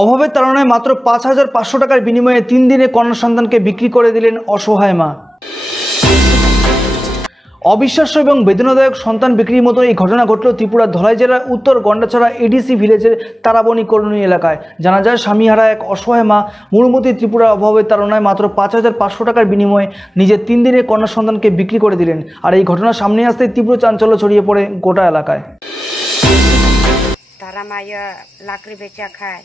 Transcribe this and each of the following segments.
অভাবের তাড়নায় মাত্র ৫,৫০০ টাকার বিনিময়ে ৩ দিনে কন্যা সন্তানকে বিক্রি করে দিলেন অসহায় মা। অবিশ্বাস্য এবং বেদনাদায়ক সন্তান বিক্রির মতো এই ঘটনা ঘটল ত্রিপুরার ধলাই জেলার উত্তর গন্ডাছড়া এডিসি ভিলেজের তারাবণী কলোনি এলাকায়। জানা যায়, স্বামীহারা এক অসহায় মা মূলমতি ত্রিপুরার অভাবের তাড়নায় মাত্র ৫,৫০০ টাকার বিনিময়ে নিজের ৩ দিনের কন্যা সন্তানকে বিক্রি করে দিলেন। আর এই ঘটনা সামনে আসতে তীব্র চাঞ্চল্য ছড়িয়ে পড়ে গোটা এলাকায়। তারা মায়া লাকড়ি বেচা খায়,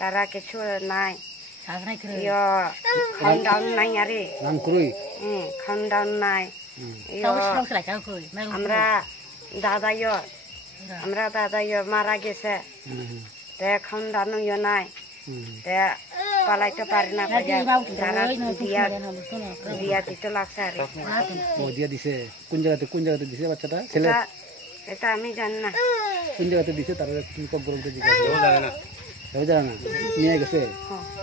তারা কিছু নাই, খাওন দাওন নাই, আরে খাওন দাওন নাই। আমরা দাদাই মারা গেছে, তে খাওন দাওন নাই, তে পালাইতে পারি না, দিয়া দিতে লাগছে। আরে দিয়া দিছে কোন জায়গাতে দিছে বাচ্চাটা? ছেলে এটা আমি জানি না কোন জায়গাতে দিছে, তার কি গরমতে জানে না, নিয়ে গেছে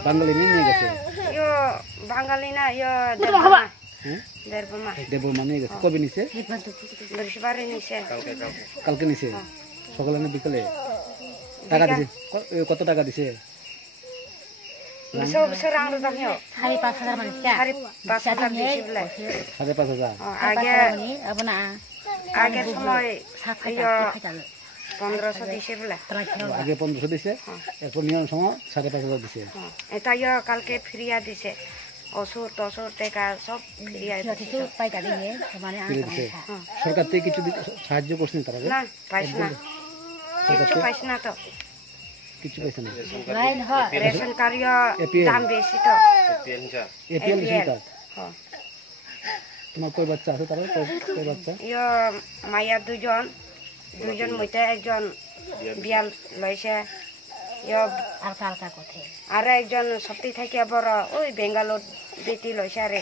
বাঙালি নিয়ে গেছে, বাঙালি না, দেবমা নিয়ে গেছে। কবে নিছে? বৃহস্পতিবারে নিছে, কালকে নিছে, সকালে না বিকালে? টাকা দিছে কত টাকা দিছে? 5,500। আগের সময় 1500 দিছে বলে, আগে 1500 দিছে, এরপর নিয়ম সময় 5,500 দিছে। এটা কালকে ফিরিয়া দিছে, ওষুধ টষুধ টাকা সব ফিরিয়া দিছে। সরকার থেকে কিছু সাহায্য করছেন তারা? না, পাইছে না, কিছু পাইছে না, তো কিছু পাইছে না। রেশন কার্ডের দাম বেশি, তো এপিএল রেশন কার্ড। তোমার কয় বাচ্চা আছে? তারা কয় বাচ্চা? মাইয়া দুজন মধ্যে একজন বিয়াল লইছে, আর একজন সপ্তাহ থেকে বড় ওই বেঙ্গালোর বেটি লইছে। আরে